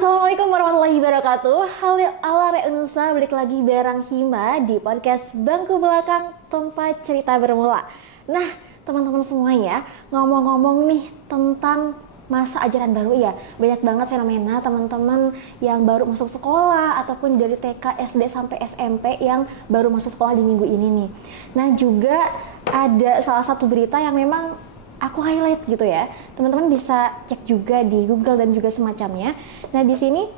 Assalamualaikum warahmatullahi wabarakatuh. Halo ala Reunusa, balik lagi bareng Hima di podcast Bangku Belakang, tempat cerita bermula. Nah, teman-teman semuanya, ngomong-ngomong nih tentang masa ajaran baru ya, banyak banget fenomena teman-teman yang baru masuk sekolah ataupun dari TK, SD sampai SMP yang baru masuk sekolah di minggu ini nih. Nah, juga ada salah satu berita yang memang aku highlight gitu ya. Teman-teman bisa cek juga di Google dan juga semacamnya. Nah, di sini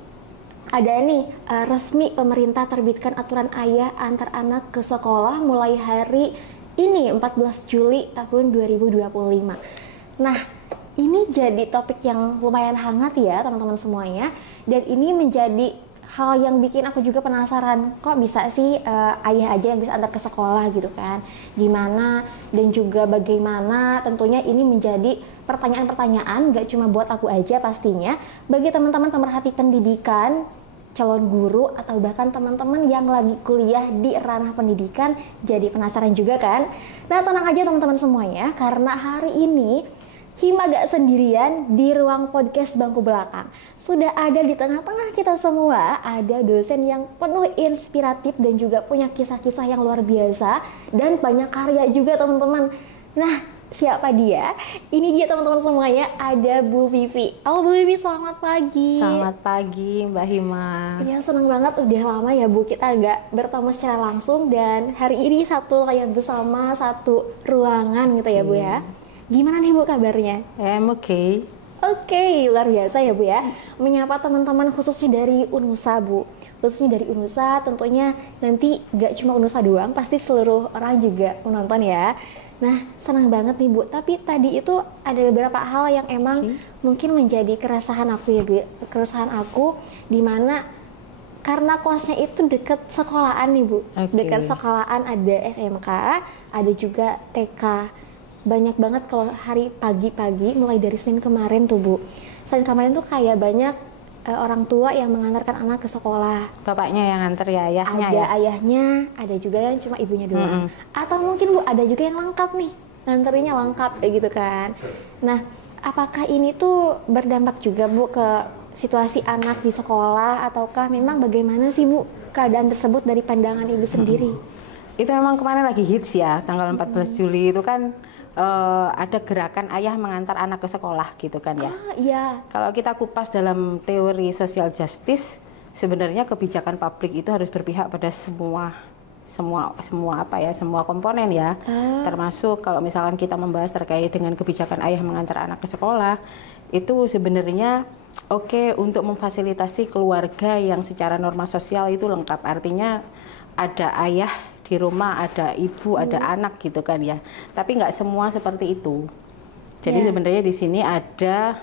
ada nih resmi pemerintah terbitkan aturan ayah antar anak ke sekolah mulai hari ini 14 Juli tahun 2025. Nah, ini jadi topik yang lumayan hangat ya teman-teman semuanya, dan ini menjadi hal yang bikin aku juga penasaran, kok bisa sih ayah aja yang bisa antar ke sekolah gitu kan, gimana dan juga bagaimana. Tentunya ini menjadi pertanyaan-pertanyaan gak cuma buat aku aja pastinya, bagi teman-teman pemerhati pendidikan, calon guru, atau bahkan teman-teman yang lagi kuliah di ranah pendidikan, jadi penasaran juga kan. Nah, tenang aja teman-teman semuanya, karena hari ini Hima gak sendirian di ruang podcast Bangku Belakang. Sudah ada di tengah-tengah kita semua, ada dosen yang penuh inspiratif dan juga punya kisah-kisah yang luar biasa dan banyak karya juga teman-teman. Nah, siapa dia? Ini dia teman-teman semuanya, ada Bu Vivi. Halo Bu Vivi, selamat pagi. Selamat pagi Mbak Hima. Ya, senang banget udah lama ya Bu kita gak bertemu secara langsung, dan hari ini satu layar bersama, satu ruangan gitu ya Bu ya. Gimana nih Bu kabarnya? I'm okay. Oke, luar biasa ya Bu ya. Menyapa teman-teman khususnya dari Unusa Bu. Khususnya dari Unusa, tentunya nanti gak cuma Unusa doang, pasti seluruh orang juga menonton ya. Nah, senang banget nih Bu. Tapi tadi itu ada beberapa hal yang emang mungkin menjadi keresahan aku ya Bu. Keresahan aku dimana karena kosnya itu deket sekolahan nih Bu. Dekat sekolahan, ada SMK, ada juga TK. Banyak banget kalau hari pagi-pagi mulai dari Senin kemarin tuh Bu. Senin kemarin tuh kayak banyak orang tua yang mengantarkan anak ke sekolah. Bapaknya yang nganter ya, ayahnya ada ya? Ayahnya, ada juga yang cuma ibunya doang. Atau mungkin Bu ada juga yang lengkap nih, nganterinnya lengkap kayak gitu kan. Nah, apakah ini tuh berdampak juga Bu ke situasi anak di sekolah, ataukah memang bagaimana sih Bu keadaan tersebut dari pandangan Ibu sendiri? Itu memang kemarin lagi hits ya, tanggal 14 Juli itu kan ada gerakan ayah mengantar anak ke sekolah gitu kan ya. Iya. Kalau kita kupas dalam teori social justice, sebenarnya kebijakan publik itu harus berpihak pada semua komponen ya. Termasuk kalau misalkan kita membahas terkait dengan kebijakan ayah mengantar anak ke sekolah, itu sebenarnya oke untuk memfasilitasi keluarga yang secara norma sosial itu lengkap. Artinya ada ayah di rumah, ada ibu, ada anak gitu kan ya. Tapi nggak semua seperti itu. Jadi sebenarnya di sini ada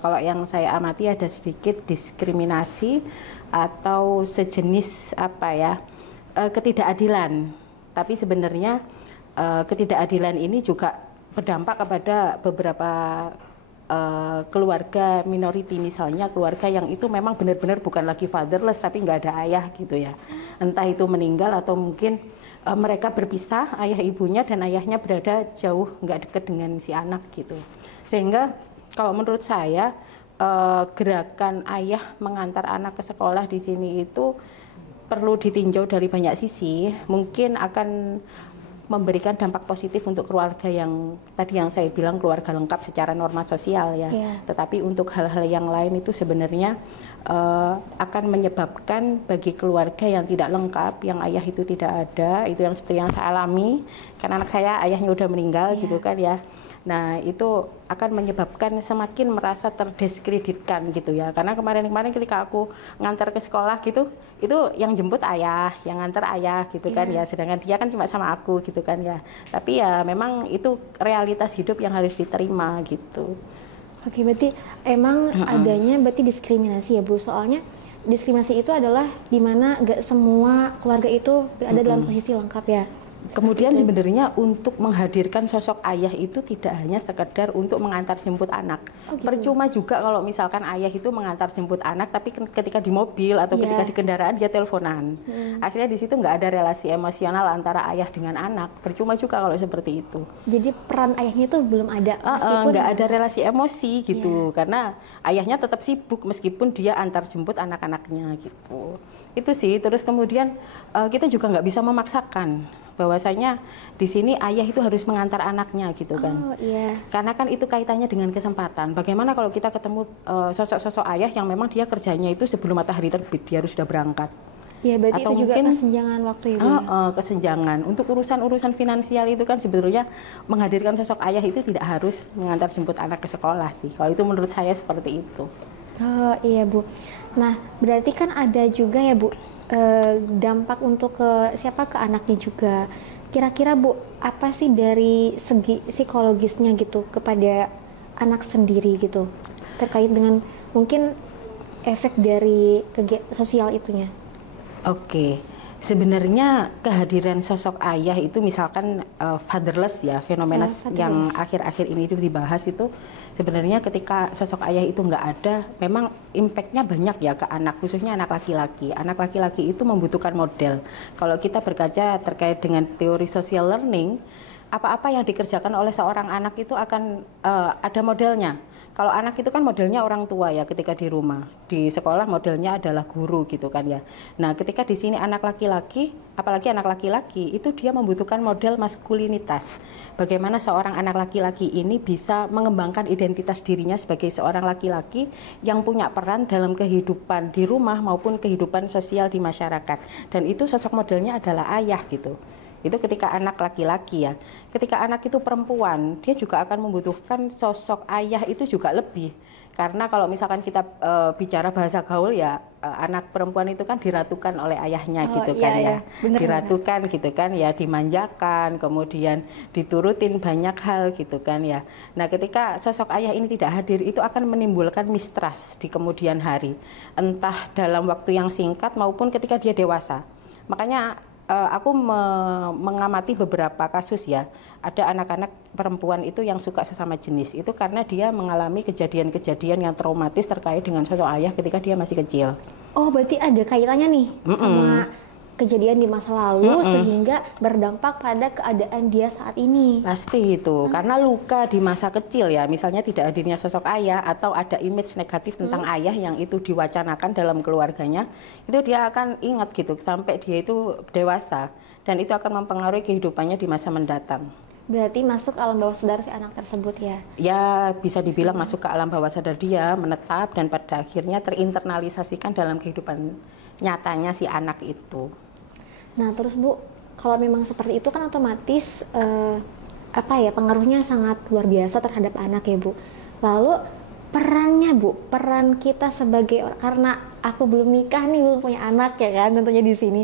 kalau yang saya amati ada sedikit diskriminasi atau sejenis ketidakadilan. Tapi sebenarnya ketidakadilan ini juga berdampak kepada beberapa keluarga minority, misalnya keluarga yang itu memang benar-benar bukan lagi fatherless tapi nggak ada ayah gitu ya, entah itu meninggal atau mungkin mereka berpisah ayah ibunya dan ayahnya berada jauh nggak dekat dengan si anak gitu. Sehingga kalau menurut saya gerakan ayah mengantar anak ke sekolah di sini itu perlu ditinjau dari banyak sisi. Mungkin akan memberikan dampak positif untuk keluarga yang tadi yang saya bilang keluarga lengkap secara norma sosial ya. Tetapi untuk hal-hal yang lain itu sebenarnya akan menyebabkan bagi keluarga yang tidak lengkap, yang ayah itu tidak ada, itu yang seperti yang saya alami, karena anak saya ayahnya udah meninggal gitu kan ya. Nah, itu akan menyebabkan semakin merasa terdiskreditkan gitu ya. Karena kemarin-kemarin ketika aku ngantar ke sekolah gitu, itu yang jemput ayah, yang ngantar ayah gitu kan ya. Sedangkan dia kan cuma sama aku gitu kan ya. Tapi ya memang itu realitas hidup yang harus diterima gitu. Oke, berarti emang adanya berarti diskriminasi ya Bu. Soalnya diskriminasi itu adalah dimana gak semua keluarga itu berada dalam posisi lengkap ya. Kemudian sebenarnya untuk menghadirkan sosok ayah itu tidak hanya sekedar untuk mengantar jemput anak. Oh, gitu. Percuma juga kalau misalkan ayah itu mengantar jemput anak, tapi ketika di mobil atau ketika di kendaraan dia teleponan. Akhirnya di situ nggak ada relasi emosional antara ayah dengan anak. Percuma juga kalau seperti itu. Jadi peran ayahnya itu belum ada, meskipun nggak ada relasi emosi gitu, karena ayahnya tetap sibuk meskipun dia antar jemput anak-anaknya gitu. Itu sih. Terus kemudian kita juga nggak bisa memaksakan bahwasanya di sini ayah itu harus mengantar anaknya gitu kan. Oh, iya. Karena kan itu kaitannya dengan kesempatan. Bagaimana kalau kita ketemu sosok-sosok ayah yang memang dia kerjanya itu sebelum matahari terbit dia harus sudah berangkat. Ya, berarti Atau itu juga mungkin kesenjangan waktu ya, Bu. Kesenjangan. Untuk urusan-urusan finansial itu kan sebetulnya menghadirkan sosok ayah itu tidak harus mengantar jemput anak ke sekolah sih. Kalau itu menurut saya seperti itu. Oh iya, Bu. Nah, berarti kan ada juga ya, Bu, dampak untuk ke anaknya juga. Kira-kira, Bu, apa sih dari segi psikologisnya gitu kepada anak sendiri gitu, terkait dengan mungkin efek dari sosial itunya? Oke, sebenarnya kehadiran sosok ayah itu misalkan fatherless ya, fenomena yang akhir-akhir ini itu dibahas itu sebenarnya ketika sosok ayah itu nggak ada, memang impact-nya banyak ya ke anak, khususnya anak laki-laki. Anak laki-laki itu membutuhkan model. Kalau kita berkaca terkait dengan teori social learning, apa-apa yang dikerjakan oleh seorang anak itu akan ada modelnya. Kalau anak itu kan modelnya orang tua ya ketika di rumah, di sekolah modelnya adalah guru gitu kan ya. Nah ketika di sini anak laki-laki, apalagi anak laki-laki itu dia membutuhkan model maskulinitas. Bagaimana seorang anak laki-laki ini bisa mengembangkan identitas dirinya sebagai seorang laki-laki yang punya peran dalam kehidupan di rumah maupun kehidupan sosial di masyarakat. Dan itu sosok modelnya adalah ayah gitu. Itu ketika anak laki-laki ya. Ketika anak itu perempuan, dia juga akan membutuhkan sosok ayah itu juga lebih. Karena kalau misalkan kita bicara bahasa gaul ya, anak perempuan itu kan diratukan oleh ayahnya gitu kan ya. Bener, diratukan gitu kan ya, dimanjakan, kemudian diturutin banyak hal gitu kan ya. Nah ketika sosok ayah ini tidak hadir, itu akan menimbulkan mistrust di kemudian hari. Entah dalam waktu yang singkat maupun ketika dia dewasa. Makanya aku mengamati beberapa kasus ya, ada anak-anak perempuan itu yang suka sesama jenis, itu karena dia mengalami kejadian-kejadian yang traumatis terkait dengan sosok ayah ketika dia masih kecil. Oh berarti ada kaitannya nih sama kejadian di masa lalu sehingga berdampak pada keadaan dia saat ini. Pasti itu, karena luka di masa kecil ya, misalnya tidak hadirnya sosok ayah atau ada image negatif tentang ayah yang itu diwacanakan dalam keluarganya, itu dia akan ingat gitu sampai dia itu dewasa, dan itu akan mempengaruhi kehidupannya di masa mendatang. Berarti masuk alam bawah sadar si anak tersebut ya? Ya bisa dibilang masuk ke alam bawah sadar dia, menetap dan pada akhirnya terinternalisasikan dalam kehidupan nyatanya si anak itu. Nah terus Bu, kalau memang seperti itu kan otomatis pengaruhnya sangat luar biasa terhadap anak ya Bu. Lalu perannya Bu, peran kita sebagai orang, karena aku belum nikah nih, belum punya anak ya kan tentunya di sini.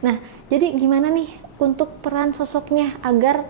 Nah jadi gimana nih untuk peran sosoknya agar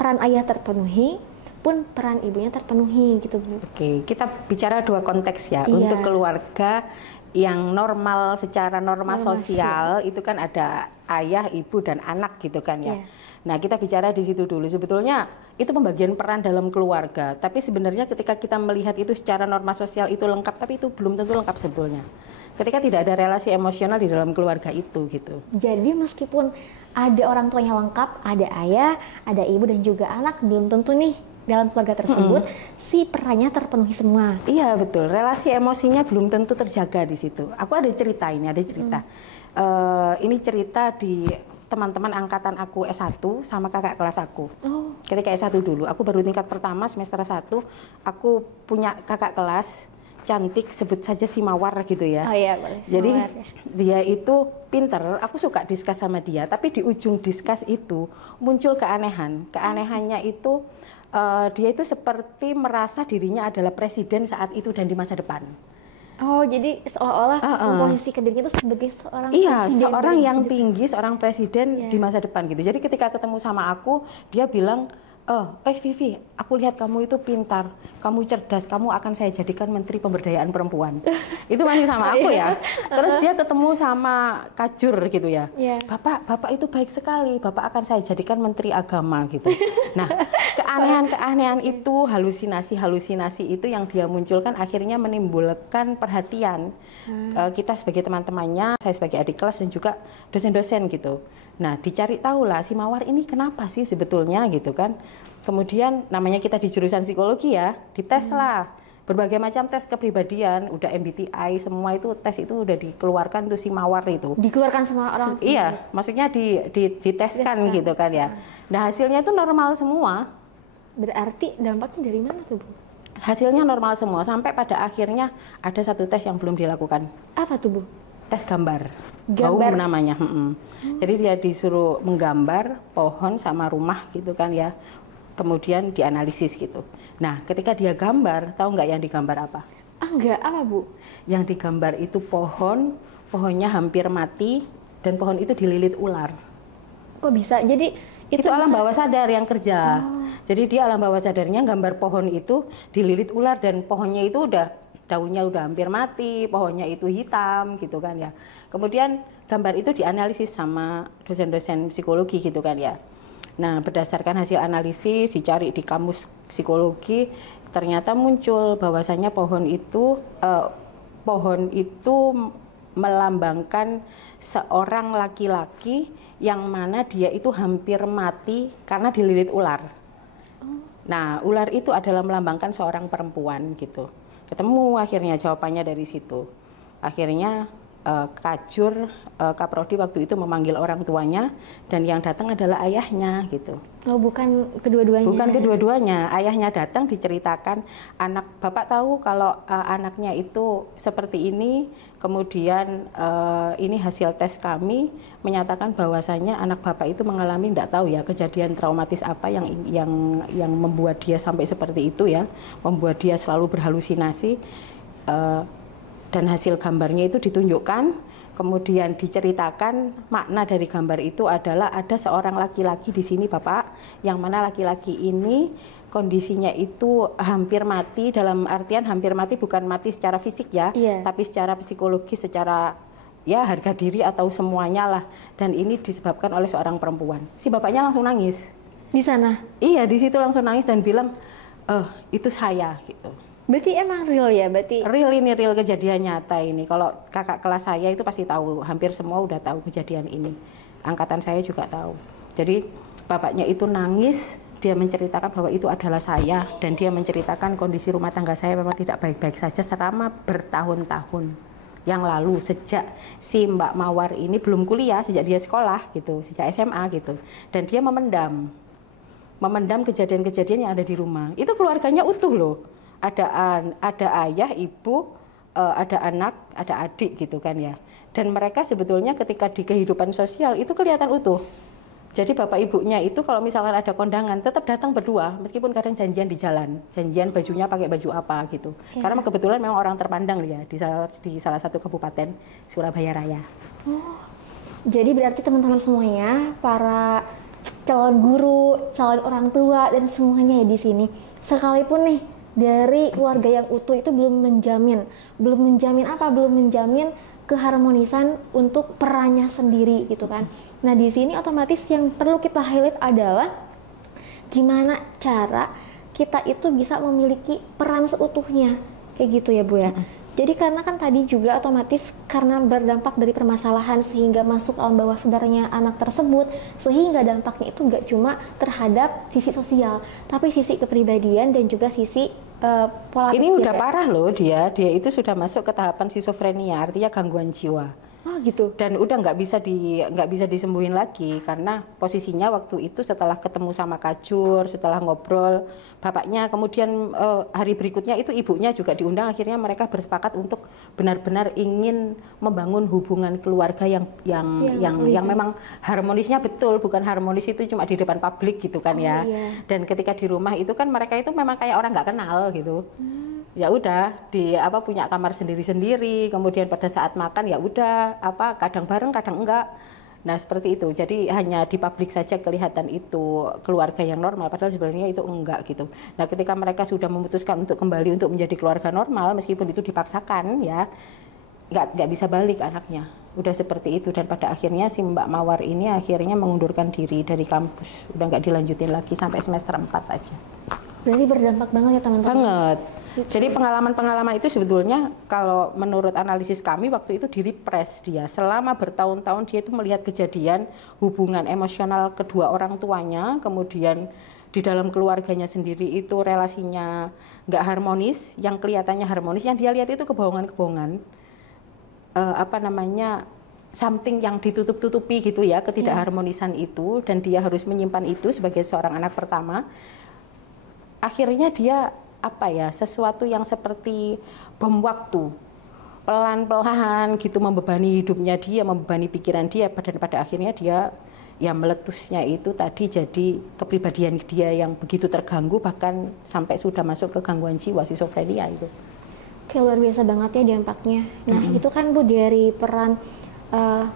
peran ayah terpenuhi pun peran ibunya terpenuhi gitu Bu? Oke, kita bicara dua konteks ya. Untuk keluarga yang normal, secara norma sosial itu kan ada ayah, ibu dan anak gitu kan ya. Nah kita bicara di situ dulu. Sebetulnya itu pembagian peran dalam keluarga. Tapi sebenarnya ketika kita melihat itu secara norma sosial itu lengkap, tapi itu belum tentu lengkap sebetulnya. Ketika tidak ada relasi emosional di dalam keluarga itu gitu. Jadi meskipun ada orang tuanya lengkap, ada ayah, ada ibu dan juga anak, belum tentu nih dalam keluarga tersebut si perannya terpenuhi semua. Iya betul, relasi emosinya belum tentu terjaga di situ. Aku ada cerita ini, ini cerita di teman-teman angkatan aku S1 sama kakak kelas aku. Ketika S1 dulu, aku baru tingkat pertama semester 1, aku punya kakak kelas cantik, sebut saja si Mawar gitu ya. Oh iya, boleh. Jadi dia itu pinter, aku suka diskus sama dia, tapi di ujung diskus itu muncul keanehan. Keanehannya itu dia itu seperti merasa dirinya adalah presiden saat itu dan di masa depan. Oh, jadi seolah-olah memposisikan dirinya itu sebagai seorang presiden. Iya, seorang yang tinggi, seorang presiden di masa depan gitu. Jadi ketika ketemu sama aku, dia bilang, Vivi, aku lihat kamu itu pintar, kamu cerdas, kamu akan saya jadikan Menteri Pemberdayaan Perempuan. Itu masih sama aku ya. Terus dia ketemu sama Kajur gitu ya. Bapak itu baik sekali, Bapak akan saya jadikan Menteri Agama gitu. Nah, keanehan-keanehan itu, halusinasi itu yang dia munculkan akhirnya menimbulkan perhatian kita sebagai teman-temannya, saya sebagai adik kelas dan juga dosen-dosen gitu. Nah, dicari tahu lah si Mawar ini kenapa sih sebetulnya gitu kan. Kemudian namanya kita di jurusan psikologi ya, dites lah. Berbagai macam tes kepribadian, udah MBTI, semua itu tes itu udah dikeluarkan tuh si Mawar itu. Dikeluarkan sama orang? Iya, maksudnya diteskan gitu kan ya. Nah, hasilnya itu normal semua. Berarti dampaknya dari mana tuh, Bu? Hasilnya normal semua, sampai pada akhirnya ada satu tes yang belum dilakukan. Apa tuh, Bu? Tes gambar. Gaum namanya. Jadi dia disuruh menggambar pohon sama rumah gitu kan ya, kemudian dianalisis gitu. Nah, ketika dia gambar, tahu nggak yang digambar apa? Enggak, apa Bu? Yang digambar itu pohonnya hampir mati dan pohon itu dililit ular. Kok bisa? Jadi itu alam bawah sadar yang kerja. Jadi dia alam bawah sadarnya gambar pohon itu dililit ular dan pohonnya itu daunnya udah hampir mati, pohonnya itu hitam gitu kan ya. Kemudian gambar itu dianalisis sama dosen-dosen psikologi gitu kan ya. Nah, berdasarkan hasil analisis dicari di kamus psikologi, ternyata muncul bahwasanya pohon itu melambangkan seorang laki-laki yang mana dia itu hampir mati karena dililit ular. Nah, ular itu adalah melambangkan seorang perempuan gitu. Ketemu akhirnya jawabannya dari situ. Akhirnya Kajur, Kaprodi waktu itu memanggil orang tuanya dan yang datang adalah ayahnya gitu. Oh, bukan kedua-duanya? Bukan kedua-duanya, ayahnya datang diceritakan, Bapak tahu kalau anaknya itu seperti ini, kemudian ini hasil tes kami menyatakan bahwasanya anak Bapak itu mengalami, tidak tahu ya kejadian traumatis apa yang membuat dia sampai seperti itu ya, membuat dia selalu berhalusinasi. Dan hasil gambarnya itu ditunjukkan, kemudian diceritakan makna dari gambar itu adalah ada seorang laki-laki di sini Bapak, yang mana laki-laki ini kondisinya itu hampir mati, dalam artian hampir mati bukan mati secara fisik ya, tapi secara psikologis, secara ya harga diri atau semuanya lah, dan ini disebabkan oleh seorang perempuan. Si bapaknya langsung nangis. Di sana? Iya, di situ langsung nangis dan bilang, itu saya gitu. Berarti emang real ya? Ini real kejadian nyata ini. Kalau kakak kelas saya itu pasti tahu, hampir semua udah tahu kejadian ini. Angkatan saya juga tahu. Jadi bapaknya itu nangis, dia menceritakan bahwa itu adalah saya, dan dia menceritakan kondisi rumah tangga saya memang tidak baik-baik saja selama bertahun-tahun yang lalu, sejak si Mbak Mawar ini belum kuliah, sejak dia sekolah gitu, sejak SMA gitu. Dan dia memendam kejadian-kejadian yang ada di rumah. Itu keluarganya utuh loh. Ada ayah, ibu, ada anak, ada adik gitu kan ya. Dan mereka sebetulnya ketika di kehidupan sosial itu kelihatan utuh. Jadi bapak ibunya itu kalau misalkan ada kondangan tetap datang berdua, meskipun kadang janjian di jalan, janjian bajunya pakai baju apa gitu. Karena kebetulan memang orang terpandang ya di salah satu kabupaten Surabaya Raya. Oh, jadi berarti teman-teman semuanya, para calon guru, calon orang tua dan semuanya ya di sini, sekalipun nih dari keluarga yang utuh itu belum menjamin keharmonisan untuk perannya sendiri gitu kan. Nah, di sini otomatis yang perlu kita highlight adalah gimana cara kita itu bisa memiliki peran seutuhnya kayak gitu ya Bu ya. Jadi karena kan tadi juga otomatis karena berdampak dari permasalahan sehingga masuk alam bawah sadarnya anak tersebut, sehingga dampaknya itu nggak cuma terhadap sisi sosial, tapi sisi kepribadian dan juga sisi pola pikir. Ini udah parah loh, dia itu sudah masuk ke tahapan skizofrenia, artinya gangguan jiwa. Oh gitu. Dan udah nggak bisa disembuhin lagi, karena posisinya waktu itu setelah ketemu sama Kajur, setelah ngobrol bapaknya, kemudian hari berikutnya itu ibunya juga diundang, akhirnya mereka bersepakat untuk benar-benar ingin membangun hubungan keluarga yang memang harmonisnya betul, bukan harmonis itu cuma di depan publik gitu kan ya. Iya. Dan ketika di rumah itu kan mereka itu memang kayak orang nggak kenal gitu. Ya udah punya kamar sendiri-sendiri, kemudian pada saat makan ya udah kadang bareng kadang enggak, Nah seperti itu, jadi hanya di publik saja kelihatan itu keluarga yang normal, padahal sebenarnya itu enggak gitu. Nah ketika mereka sudah memutuskan untuk kembali untuk menjadi keluarga normal, meskipun itu dipaksakan ya, nggak bisa balik anaknya. Udah seperti itu, dan pada akhirnya si Mbak Mawar ini akhirnya mengundurkan diri dari kampus, udah nggak dilanjutin lagi sampai semester 4 aja. Berarti berdampak banget ya teman-teman? Banget. Jadi pengalaman-pengalaman itu sebetulnya kalau menurut analisis kami waktu itu direpres dia. Selama bertahun-tahun dia itu melihat kejadian hubungan emosional kedua orang tuanya, kemudian di dalam keluarganya sendiri itu relasinya nggak harmonis, yang kelihatannya harmonis, yang dia lihat itu kebohongan-kebohongan. Something yang ditutup-tutupi gitu ya, ketidakharmonisan itu, dan dia harus menyimpan itu sebagai seorang anak pertama. Akhirnya dia sesuatu yang seperti bom waktu, pelan-pelan gitu membebani hidupnya dia, membebani pikiran dia, dan pada akhirnya dia ya meletusnya itu tadi jadi kepribadian dia yang begitu terganggu, bahkan sampai sudah masuk ke gangguan jiwa, skizofrenia itu. Oke, luar biasa banget ya dampaknya. Nah, itu kan Bu dari peran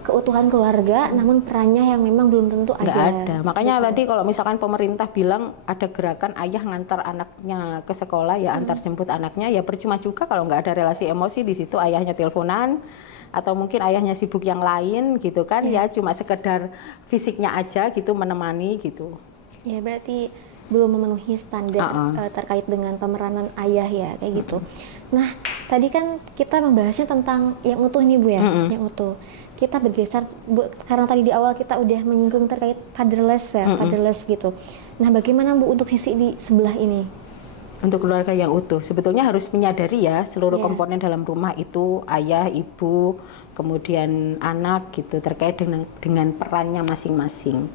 keutuhan keluarga, namun perannya yang memang belum tentu nggak ada. ada. Makanya tadi kalau misalkan pemerintah bilang ada gerakan ayah ngantar anaknya ke sekolah, ya antar jemput anaknya, ya percuma juga kalau nggak ada relasi emosi di situ, ayahnya teleponan atau mungkin ayahnya sibuk yang lain gitu kan, ya cuma sekedar fisiknya aja gitu menemani gitu. Ya berarti belum memenuhi standar terkait dengan pemeranan ayah ya kayak gitu. Nah tadi kan kita membahasnya tentang yang utuh nih Bu ya, yang utuh. Kita bergeser Bu, karena tadi di awal kita udah menyinggung terkait fatherless ya, fatherless gitu. Nah bagaimana Bu untuk sisi di sebelah ini? Untuk keluarga yang utuh, sebetulnya harus menyadari ya seluruh komponen dalam rumah itu ayah, ibu, kemudian anak gitu, terkait dengan perannya masing-masing.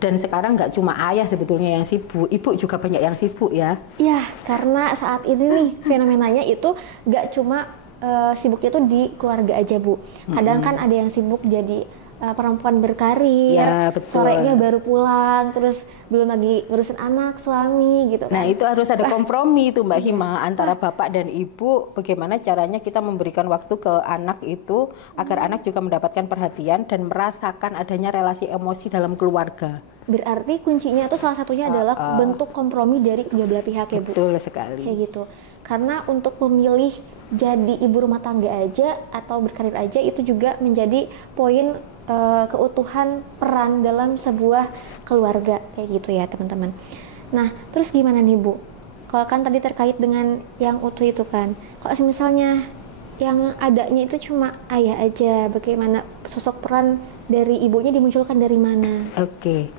Dan sekarang nggak cuma ayah sebetulnya yang sibuk, ibu juga banyak yang sibuk ya. Iya, karena saat ini nih fenomenanya itu nggak cuma sibuknya tuh di keluarga aja Bu. Kadang kan ada yang sibuk jadi perempuan berkarir, ya, sorenya baru pulang, terus belum lagi ngurusin anak, suami gitu kan. Nah itu harus ada kompromi itu Mbak Hima antara bapak dan ibu, bagaimana caranya kita memberikan waktu ke anak itu agar anak juga mendapatkan perhatian dan merasakan adanya relasi emosi dalam keluarga. Berarti kuncinya itu salah satunya adalah bentuk kompromi dari kedua belah pihak ya Bu. Betul sekali. Kayak gitu. Karena untuk memilih jadi ibu rumah tangga aja atau berkarir aja itu juga menjadi poin keutuhan peran dalam sebuah keluarga kayak gitu ya teman-teman. Nah terus gimana nih Bu? Kalau kan tadi terkait dengan yang utuh itu kan, kalau misalnya yang adanya itu cuma ayah aja, bagaimana sosok peran dari ibunya dimunculkan dari mana? Oke.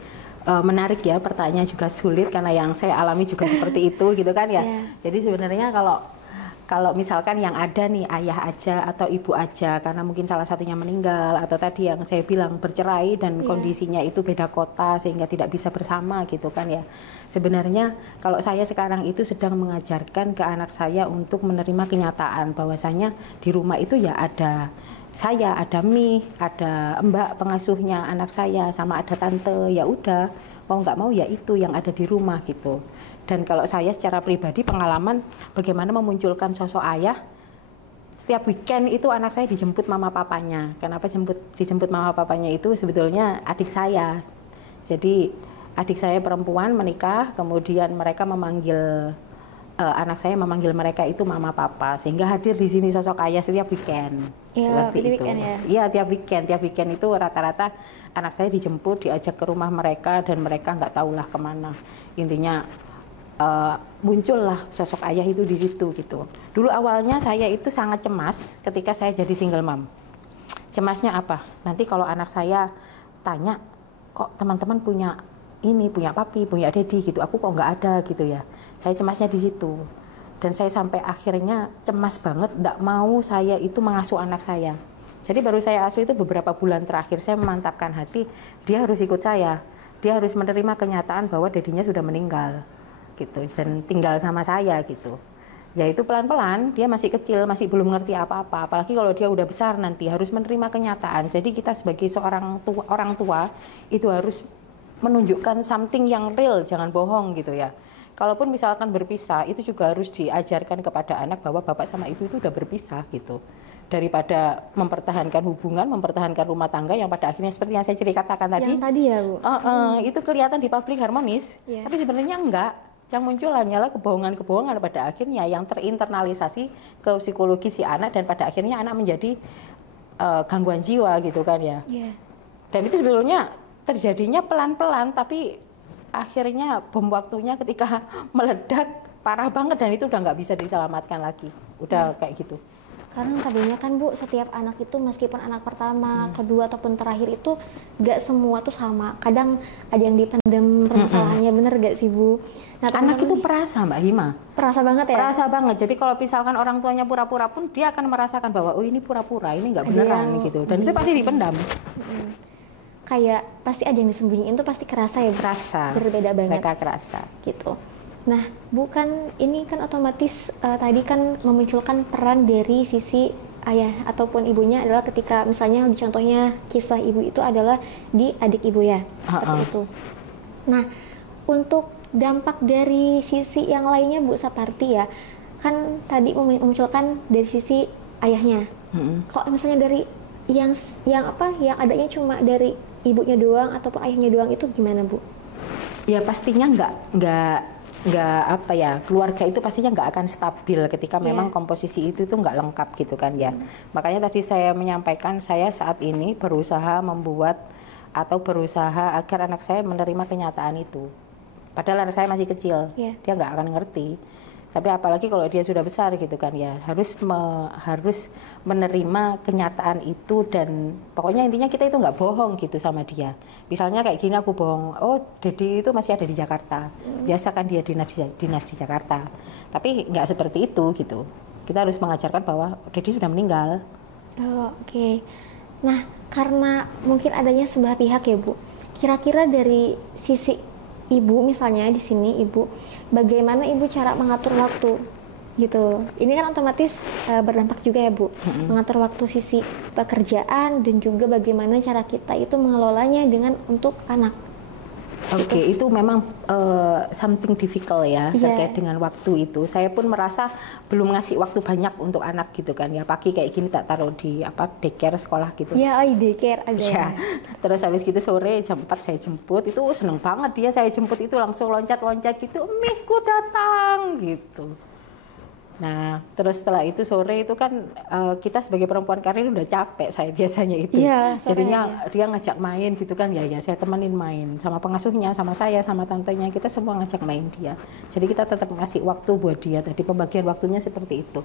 Menarik ya, pertanyaan juga sulit karena yang saya alami juga seperti itu gitu kan ya. Jadi sebenarnya kalau misalkan yang ada nih ayah aja atau ibu aja karena mungkin salah satunya meninggal atau tadi yang saya bilang bercerai dan kondisinya itu beda kota sehingga tidak bisa bersama gitu kan ya. Sebenarnya kalau saya sekarang itu sedang mengajarkan ke anak saya untuk menerima kenyataan bahwasanya di rumah itu ya ada saya, ada Mi, ada mbak pengasuhnya anak saya, sama ada tante, ya udah mau nggak mau ya itu yang ada di rumah gitu. Dan kalau saya secara pribadi pengalaman bagaimana memunculkan sosok ayah, setiap weekend itu anak saya dijemput mama papanya. Kenapa dijemput mama papanya itu sebetulnya adik saya. Jadi adik saya perempuan menikah, kemudian mereka memanggil anak saya memanggil mereka itu mama papa, sehingga hadir di sini sosok ayah setiap weekend. Iya, weekend ya. Iya, tiap weekend itu rata-rata anak saya dijemput, diajak ke rumah mereka dan mereka nggak tahulah kemana. Intinya muncullah sosok ayah itu di situ gitu. Dulu awalnya saya itu sangat cemas ketika saya jadi single mom. Cemasnya apa? Nanti kalau anak saya tanya, kok teman-teman punya ini, punya papi, punya dedi gitu, aku kok nggak ada gitu ya. Saya cemasnya di situ, dan saya sampai akhirnya cemas banget, nggak mau saya itu mengasuh anak saya. Jadi baru saya asuh itu beberapa bulan terakhir, saya memantapkan hati, dia harus ikut saya, dia harus menerima kenyataan bahwa dedinya sudah meninggal, gitu, dan tinggal sama saya gitu. Ya itu pelan-pelan, dia masih kecil, masih belum ngerti apa-apa, apalagi kalau dia udah besar nanti harus menerima kenyataan. Jadi kita sebagai seorang orang tua itu harus menunjukkan something yang real, jangan bohong gitu ya. kalaupun misalkan berpisah, itu juga harus diajarkan kepada anak bahwa bapak sama ibu itu udah berpisah gitu. Daripada mempertahankan hubungan, mempertahankan rumah tangga yang pada akhirnya seperti yang saya ceritakan tadi. Yang tadi ya, Bu. Itu kelihatan di publik harmonis, tapi sebenarnya enggak. Yang muncul hanyalah kebohongan-kebohongan pada akhirnya yang terinternalisasi ke psikologi si anak dan pada akhirnya anak menjadi gangguan jiwa gitu kan ya. Dan itu sebetulnya terjadinya pelan-pelan tapi akhirnya bom waktunya ketika meledak parah banget dan itu udah nggak bisa diselamatkan lagi. Udah kayak gitu. Karena tadinya kan Bu, setiap anak itu meskipun anak pertama, kedua ataupun terakhir itu gak semua tuh sama. Kadang ada yang dipendam permasalahannya, bener gak sih Bu? Nah, anak itu perasa Mbak Hima. Perasa banget ya? Perasa banget. Jadi kalau misalkan orang tuanya pura-pura pun dia akan merasakan bahwa oh ini pura-pura, ini nggak beneran gitu. Dan itu pasti dipendam. Kayak pasti ada yang disembunyiin tuh pasti kerasa ya. Kerasa. Berbeda banget. Mereka kerasa. Gitu. Nah, bukan ini kan otomatis tadi kan memunculkan peran dari sisi ayah ataupun ibunya adalah ketika misalnya contohnya kisah ibu itu adalah di adik ibu ya, seperti itu. Nah, untuk dampak dari sisi yang lainnya Bu Saparti ya, kan tadi memunculkan dari sisi ayahnya. Kalau misalnya dari yang adanya cuma dari ibunya doang ataupun ayahnya doang itu gimana Bu? Ya pastinya nggak keluarga itu pastinya nggak akan stabil ketika memang komposisi itu tuh nggak lengkap gitu kan ya. Makanya tadi saya menyampaikan saya saat ini berusaha agar anak saya menerima kenyataan itu. Padahal anak saya masih kecil, dia nggak akan ngerti. Tapi apalagi kalau dia sudah besar gitu kan ya, harus menerima kenyataan itu dan pokoknya intinya kita itu nggak bohong gitu sama dia. Misalnya kayak gini aku bohong, oh Dedi itu masih ada di Jakarta, biasa kan dia dinas di Jakarta. Tapi nggak seperti itu gitu. Kita harus mengajarkan bahwa Dedi sudah meninggal. Oh, oke. Nah, karena mungkin adanya sebelah pihak ya Bu. Kira-kira dari sisi ibu misalnya di sini ibu, bagaimana ibu cara mengatur waktu gitu? Ini kan otomatis berdampak juga ya Bu, mengatur waktu sisi pekerjaan dan juga bagaimana cara kita itu mengelolanya dengan untuk anak. Oke, itu memang something difficult ya terkait dengan waktu itu. Saya pun merasa belum ngasih waktu banyak untuk anak gitu kan ya. Pagi kayak gini tak taruh di daycare sekolah gitu. Ya, daycare ada. Ya. Terus habis gitu sore jam 4 saya jemput. Itu seneng banget dia, saya jemput itu langsung loncat-loncat gitu. "Mihku datang" gitu. Nah, terus setelah itu sore itu kan kita sebagai perempuan karir udah capek saya biasanya itu. Jadinya dia ngajak main gitu kan ya saya temenin main sama pengasuhnya, sama saya, sama tantenya, kita semua ngajak main dia. Jadi kita tetap ngasih waktu buat dia. Tadi pembagian waktunya seperti itu.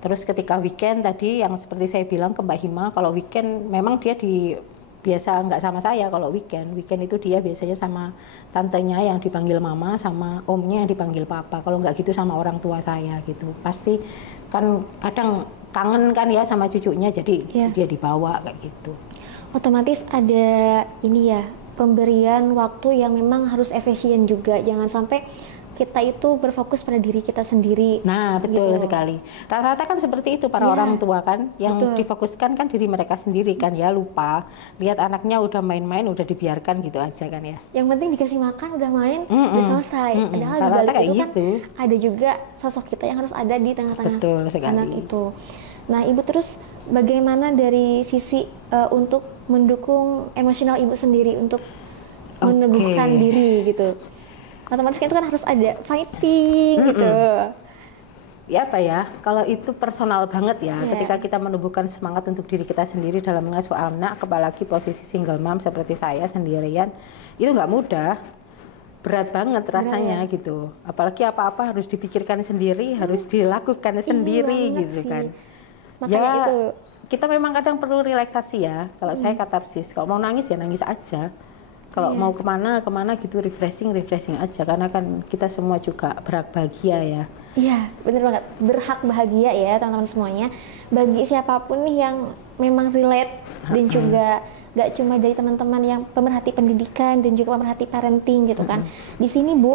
Terus ketika weekend tadi yang seperti saya bilang ke Mbak Hima, kalau weekend memang dia biasa nggak sama saya. Kalau weekend itu dia biasanya sama tantenya yang dipanggil mama, sama omnya yang dipanggil papa. Kalau nggak gitu sama orang tua saya gitu. Pasti kan kadang kangen kan ya sama cucunya, jadi dia dibawa kayak gitu. Otomatis ada ini ya, pemberian waktu yang memang harus efisien juga. Jangan sampai kita itu berfokus pada diri kita sendiri. Nah, betul gitu. Sekali. Rata-rata kan seperti itu para orang tua kan, yang difokuskan kan diri mereka sendiri kan ya, lupa lihat anaknya udah main-main, udah dibiarkan gitu aja kan ya. Yang penting dikasih makan, udah main, udah selesai. Padahal di balik itu kan ada juga sosok kita yang harus ada di tengah-tengah anak itu. Nah, Ibu terus bagaimana dari sisi untuk mendukung emosional Ibu sendiri untuk meneguhkan diri gitu? Otomatis itu kan harus ada fighting gitu. Ya apa ya, kalau itu personal banget ya, ketika kita menumbuhkan semangat untuk diri kita sendiri dalam mengasuh anak, apalagi posisi single mom seperti saya sendirian, itu nggak mudah, berat banget rasanya gitu. Apalagi apa-apa harus dipikirkan sendiri, harus dilakukan sendiri gitu kan. Makanya itu kita memang kadang perlu relaksasi ya. Kalau saya katarsis, kalau mau nangis ya nangis aja. Kalau mau kemana gitu refreshing aja, karena kan kita semua juga berhak bahagia ya. Iya, bener banget, berhak bahagia ya teman-teman semuanya. Bagi siapapun nih yang memang relate dan juga gak cuma dari teman-teman yang pemerhati pendidikan dan juga pemerhati parenting gitu kan. Di sini Bu,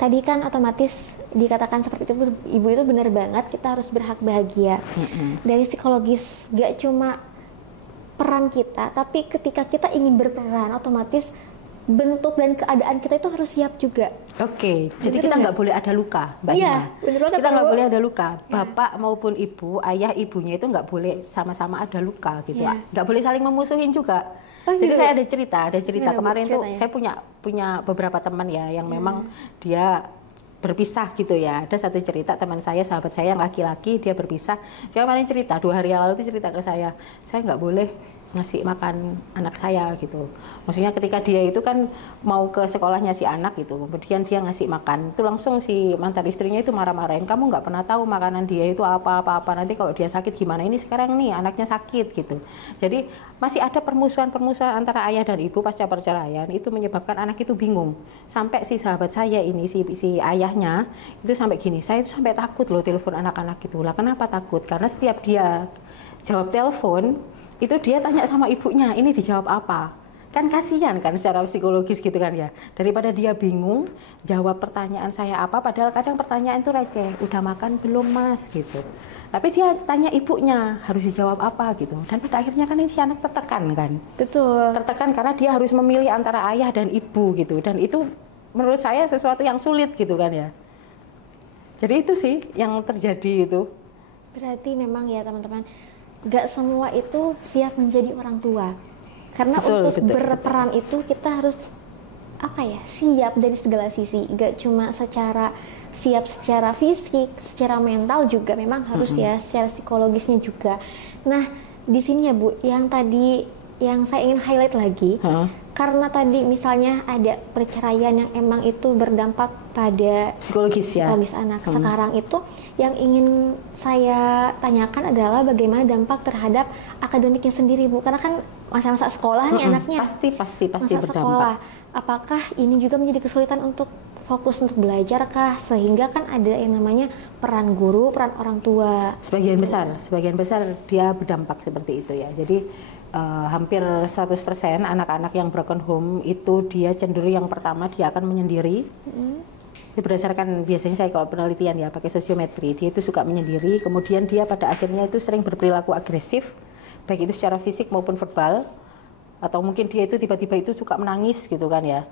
tadi kan otomatis dikatakan seperti itu, Ibu itu benar banget, kita harus berhak bahagia. Dari psikologis gak cuma peran kita, tapi ketika kita ingin berperan, otomatis bentuk dan keadaan kita itu harus siap juga. Oke, jadi Bener kita nggak? nggak boleh ada luka, Mbak Iya, Hima. bener banget, Kita nggak Bu. boleh ada luka. Bapak maupun ibu, ayah ibunya itu nggak boleh sama-sama ada luka gitu. Iya. Nggak boleh saling memusuhin juga. Oh, Jadi gitu. saya ada cerita Gimana, Bu, kemarin tuh ceritanya? saya punya beberapa teman ya yang memang dia berpisah gitu ya. Ada satu cerita teman saya, sahabat saya yang laki-laki, dia berpisah. Dia kemarin cerita 2 hari yang lalu itu cerita ke saya nggak boleh ngasih makan anak saya gitu. Maksudnya ketika dia itu kan mau ke sekolahnya si anak gitu, kemudian dia ngasih makan, itu langsung si mantan istrinya itu marah-marahin, kamu nggak pernah tahu makanan dia itu apa-apa, nanti kalau dia sakit gimana, ini sekarang nih anaknya sakit gitu. Jadi masih ada permusuhan antara ayah dan ibu pasca perceraian, itu menyebabkan anak itu bingung. Sampai si sahabat saya ini, si ayahnya itu sampai gini, saya itu sampai takut loh telepon anak-anak gitu. Lah kenapa takut? Karena setiap dia jawab telepon itu dia tanya sama ibunya, ini dijawab apa? Kan kasihan kan secara psikologis gitu kan ya. Daripada dia bingung jawab pertanyaan saya apa, padahal kadang pertanyaan itu receh, udah makan belum mas gitu. Tapi dia tanya ibunya harus dijawab apa gitu. Dan pada akhirnya kan ini si anak tertekan kan. Betul. Tertekan karena dia harus memilih antara ayah dan ibu gitu. Dan itu menurut saya sesuatu yang sulit gitu kan ya. Jadi itu sih yang terjadi itu. Berarti memang ya teman-teman, gak semua itu siap menjadi orang tua. Karena Betul, untuk betul, berperan itu kita harus siap dari segala sisi. Gak cuma secara siap secara fisik, secara mental juga memang harus ya secara psikologisnya juga. Nah, di sini ya Bu, yang tadi yang saya ingin highlight lagi, karena tadi misalnya ada perceraian yang emang itu berdampak pada psikologis anak. Sekarang itu yang ingin saya tanyakan adalah bagaimana dampak terhadap akademiknya sendiri Bu, karena kan masa-masa sekolah nih anaknya pasti masa berdampak. sekolah. Apakah ini juga menjadi kesulitan untuk fokus untuk belajar kah, sehingga kan ada yang namanya peran guru, peran orang tua? Sebagian besar dia berdampak seperti itu ya. Jadi hampir 100% anak-anak yang broken home itu dia cenderung yang pertama dia akan menyendiri. Itu berdasarkan biasanya saya kalau penelitian ya pakai sosiometri, dia itu suka menyendiri, kemudian dia pada akhirnya itu sering berperilaku agresif, baik itu secara fisik maupun verbal, atau mungkin dia itu tiba-tiba itu suka menangis gitu kan ya.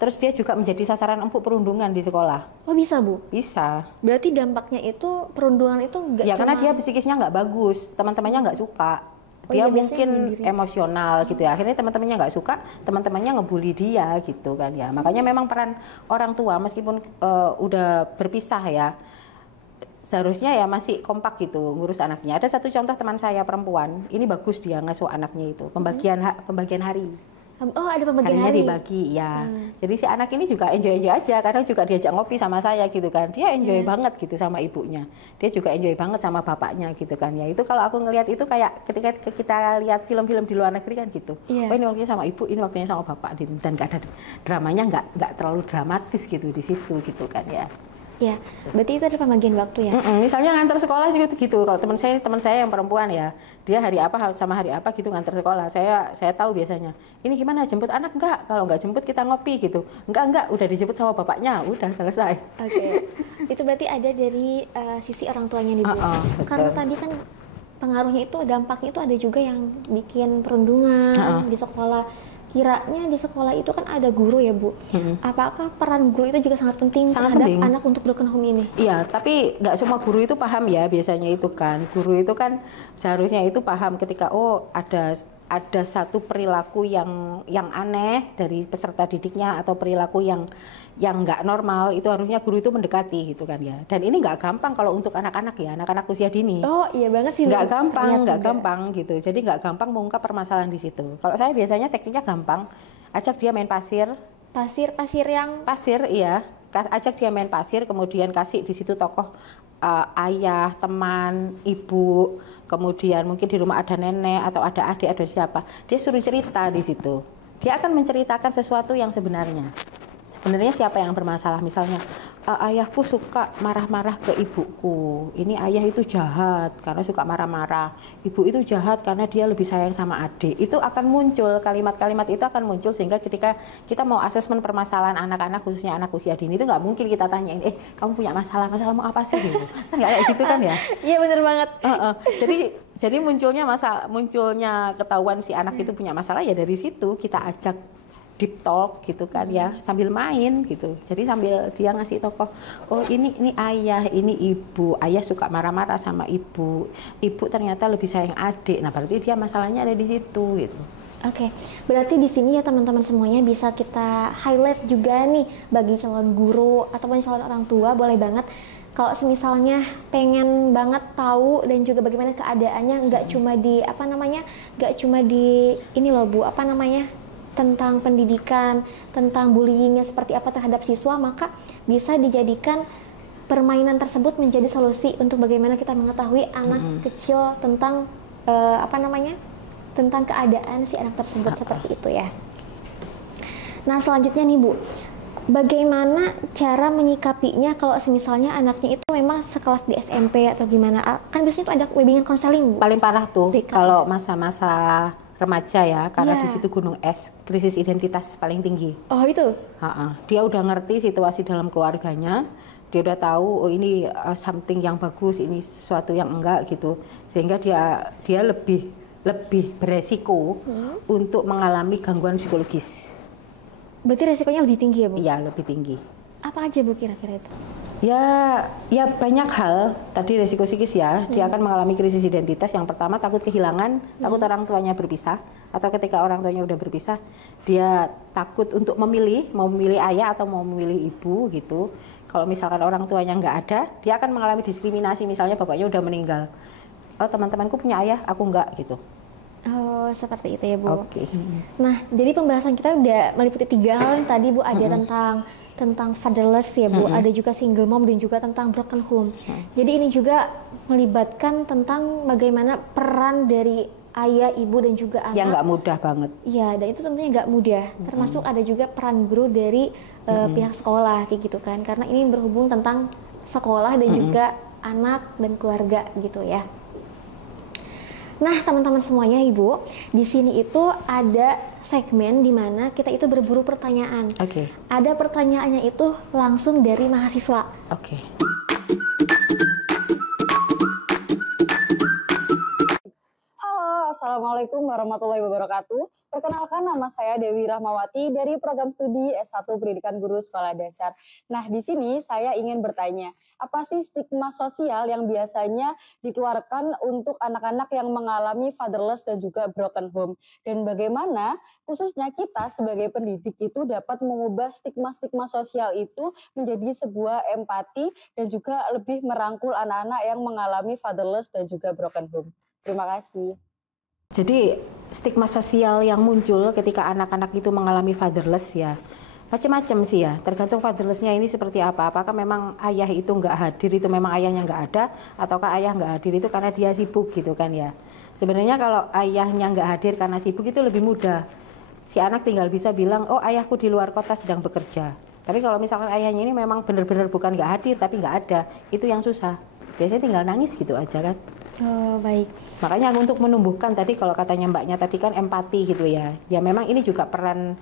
Terus dia juga menjadi sasaran empuk perundungan di sekolah. Oh bisa Bu? Bisa. Berarti dampaknya itu perundungan itu nggak Ya cuma... karena dia psikisnya nggak bagus, teman-temannya nggak suka. Oh Dia iya, biasanya mungkin menyendiri. emosional gitu ya. Akhirnya teman-temannya nggak suka, teman-temannya ngebully dia gitu kan ya. Makanya memang peran orang tua meskipun udah berpisah ya, seharusnya ya masih kompak gitu ngurus anaknya. Ada satu contoh teman saya perempuan, ini bagus dia ngasuh anaknya itu, pembagian hari. Oh ada pembagian Harinya hari. dibagi ya. Jadi si anak ini juga enjoy aja, kadang juga diajak ngopi sama saya gitu kan. Dia enjoy banget gitu sama ibunya. Dia juga enjoy banget sama bapaknya gitu kan ya. Itu kalau aku ngelihat itu kayak ketika kita lihat film-film di luar negeri kan gitu. Iya. Oh ini waktunya sama ibu, ini waktunya sama bapak gitu. Dan gak ada dramanya, nggak terlalu dramatis gitu di situ gitu kan ya. Ya, berarti itu ada pembagian waktu ya. Misalnya ngantar sekolah juga gitu. Kalau teman saya yang perempuan ya, dia hari apa sama hari apa gitu ngantar sekolah. Saya tahu biasanya. Ini gimana jemput anak enggak? Kalau enggak jemput kita ngopi gitu. Enggak, udah dijemput sama bapaknya, udah selesai. Oke. Itu berarti ada dari sisi orang tuanya nih Bu. Karena tadi kan pengaruhnya itu, dampaknya itu ada juga yang bikin perundungan di sekolah. Kiranya di sekolah itu kan ada guru ya Bu. Apakah peran guru itu juga sangat penting terhadap anak untuk broken home ini? Iya, tapi nggak semua guru itu paham ya biasanya itu kan. Guru itu kan seharusnya itu paham ketika ada satu perilaku yang aneh dari peserta didiknya atau perilaku yang nggak normal, itu harusnya guru itu mendekati gitu kan ya. Dan ini nggak gampang kalau untuk anak-anak ya, anak-anak usia dini. Oh iya banget sih. Nggak gampang gitu. Jadi nggak gampang mengungkap permasalahan di situ. Kalau saya biasanya tekniknya gampang, ajak dia main pasir. Pasir, iya. Ajak dia main pasir, kemudian kasih di situ tokoh ayah, teman, ibu, kemudian mungkin di rumah ada nenek atau ada adik, ada siapa. Dia suruh cerita di situ. Dia akan menceritakan sesuatu yang sebenarnya. Sebenarnya siapa yang bermasalah? Misalnya ayahku suka marah-marah ke ibuku. Ini ayah itu jahat karena suka marah-marah. Ibu itu jahat karena dia lebih sayang sama adik. Itu akan muncul, kalimat-kalimat itu akan muncul sehingga ketika kita mau asesmen permasalahan anak-anak, khususnya anak usia dini, itu nggak mungkin kita tanyain, kamu punya masalahmu apa sih gitu. Kan nggak kayak gitu kan ya? Iya bener banget. Jadi munculnya ketahuan si anak itu punya masalah ya dari situ kita ajak deep talk gitu kan ya, sambil main gitu. Jadi sambil dia ngasih tokoh, oh ini ayah, ini ibu. Ayah suka marah-marah sama ibu. Ibu ternyata lebih sayang adik. Nah, berarti dia masalahnya ada di situ gitu. Oke, berarti di sini ya teman-teman semuanya bisa kita highlight juga nih bagi calon guru ataupun calon orang tua, boleh banget kalau misalnya pengen banget tahu dan juga bagaimana keadaannya, nggak cuma di nggak cuma di ini loh Bu, tentang pendidikan, tentang bullyingnya seperti apa terhadap siswa, maka bisa dijadikan permainan tersebut menjadi solusi untuk bagaimana kita mengetahui anak kecil tentang tentang keadaan si anak tersebut seperti itu ya. Nah selanjutnya nih Bu, bagaimana cara menyikapinya kalau misalnya anaknya itu memang sekelas di SMP atau gimana? Kan biasanya itu ada webbingan konseling. Paling parah tuh kalau masa-masa remaja ya, karena di situ gunung es, krisis identitas paling tinggi. Oh itu? Dia udah ngerti situasi dalam keluarganya, dia udah tahu oh ini something yang bagus, ini sesuatu yang enggak gitu, sehingga dia lebih beresiko untuk mengalami gangguan psikologis. Berarti resikonya lebih tinggi ya Bu? Iya, lebih tinggi. Apa aja Bu kira-kira itu? Ya banyak hal. Tadi resiko psikis ya, dia akan mengalami krisis identitas. Yang pertama takut kehilangan, takut orang tuanya berpisah. Atau ketika orang tuanya udah berpisah, dia takut untuk memilih, mau memilih ayah atau mau memilih ibu gitu. Kalau misalkan orang tuanya nggak ada, dia akan mengalami diskriminasi. Misalnya bapaknya udah meninggal, oh teman-temanku punya ayah, aku nggak gitu. Oh, seperti itu ya Bu. Oke. Nah, jadi pembahasan kita udah meliputi 3 hal tadi Bu, ada tentang fatherless ya Bu, ada juga single mom dan juga tentang broken home. Jadi ini juga melibatkan tentang bagaimana peran dari ayah, ibu dan juga anak. Yang nggak mudah banget. Iya, dan itu tentunya nggak mudah. Termasuk ada juga peran guru dari pihak sekolah kayak gitu kan, karena ini berhubung tentang sekolah dan juga anak dan keluarga gitu ya. Nah, teman-teman semuanya, Ibu, di sini itu ada segmen di mana kita itu berburu pertanyaan. Oke. Ada pertanyaannya itu langsung dari mahasiswa. Oke. Halo, Assalamualaikum warahmatullahi wabarakatuh. Perkenalkan, nama saya Dewi Rahmawati dari program studi S1 Pendidikan Guru Sekolah Dasar. Nah, di sini saya ingin bertanya, apa sih stigma sosial yang biasanya dikeluarkan untuk anak-anak yang mengalami fatherless dan juga broken home? Dan bagaimana khususnya kita sebagai pendidik itu dapat mengubah stigma-stigma sosial itu menjadi sebuah empati dan juga lebih merangkul anak-anak yang mengalami fatherless dan juga broken home? Terima kasih. Jadi stigma sosial yang muncul ketika anak-anak itu mengalami fatherless ya macam-macam sih ya, tergantung fatherlessnya ini seperti apa. Apakah memang ayah itu nggak hadir, itu memang ayahnya nggak ada, ataukah ayah nggak hadir itu karena dia sibuk gitu kan ya. Sebenarnya kalau ayahnya nggak hadir karena sibuk itu lebih mudah, si anak tinggal bisa bilang oh ayahku di luar kota sedang bekerja. Tapi kalau misalkan ayahnya ini memang benar-benar bukan nggak hadir tapi nggak ada, itu yang susah. Biasanya tinggal nangis gitu aja kan. Oh, baik. Makanya untuk menumbuhkan tadi kalau katanya mbaknya tadi kan empati gitu ya. Ya memang ini juga peran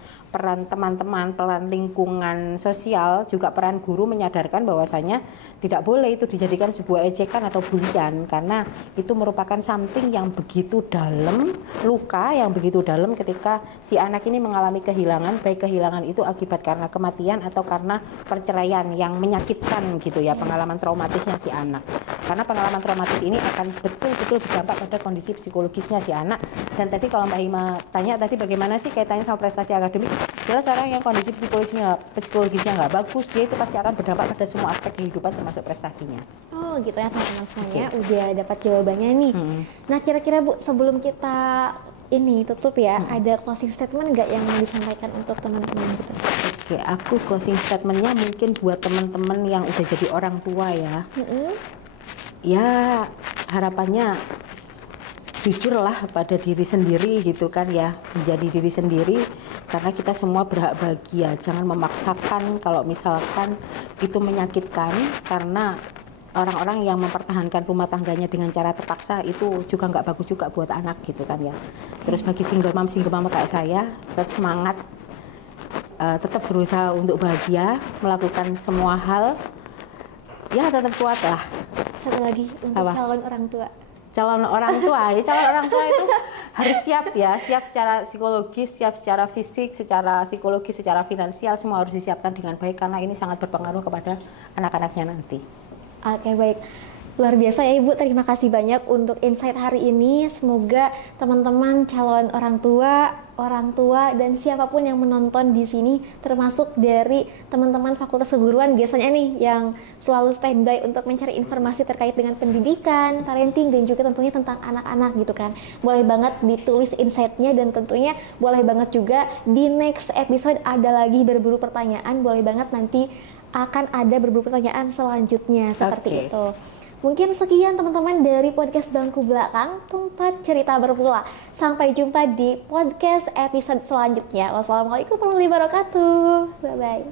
teman-teman, peran lingkungan sosial, juga peran guru menyadarkan bahwasanya tidak boleh itu dijadikan sebuah ejekan atau bulian karena itu merupakan something yang begitu dalam, luka yang begitu dalam ketika si anak ini mengalami kehilangan, baik kehilangan itu akibat karena kematian atau karena perceraian yang menyakitkan gitu ya, pengalaman traumatisnya si anak. Karena pengalaman traumatis ini akan betul-betul berdampak pada kondisi psikologisnya si anak. Dan tadi kalau Mbak Hima tanya tadi bagaimana sih kaitannya sama prestasi akademik, jelas orang yang kondisi psikologisnya nggak bagus, dia itu pasti akan berdampak pada semua aspek kehidupan termasuk prestasinya. Oh gitu ya teman-teman semuanya, udah dapat jawabannya nih. Nah kira-kira Bu, sebelum kita ini tutup ya, ada closing statement nggak yang mau disampaikan untuk teman-teman gitu? Oke, aku closing statementnya mungkin buat teman-teman yang udah jadi orang tua ya. Ya harapannya jujurlah pada diri sendiri gitu kan ya, menjadi diri sendiri karena kita semua berhak bahagia. Jangan memaksakan kalau misalkan itu menyakitkan, karena orang-orang yang mempertahankan rumah tangganya dengan cara terpaksa itu juga nggak bagus juga buat anak gitu kan ya. Terus bagi single mom kayak saya, tetap semangat, tetap berusaha untuk bahagia, melakukan semua hal, ya tetap kuat lah. Satu lagi untuk calon orang tua. calon orang tua itu harus siap ya, siap secara psikologis, siap secara fisik, secara psikologis, secara finansial, semua harus disiapkan dengan baik karena ini sangat berpengaruh kepada anak-anaknya nanti. Oke, baik. Luar biasa ya Ibu, terima kasih banyak untuk insight hari ini. Semoga teman-teman calon orang tua dan siapapun yang menonton di sini, termasuk dari teman-teman Fakultas Keguruan biasanya nih yang selalu standby untuk mencari informasi terkait dengan pendidikan, parenting, dan juga tentunya tentang anak-anak gitu kan. Boleh banget ditulis insight-nya dan tentunya boleh banget juga di next episode ada lagi berburu pertanyaan. Boleh banget nanti akan ada berburu pertanyaan selanjutnya seperti itu. Mungkin sekian teman-teman dari podcast Bangku Belakang, tempat cerita bermula. Sampai jumpa di podcast episode selanjutnya. Wassalamualaikum warahmatullahi wabarakatuh. Bye-bye.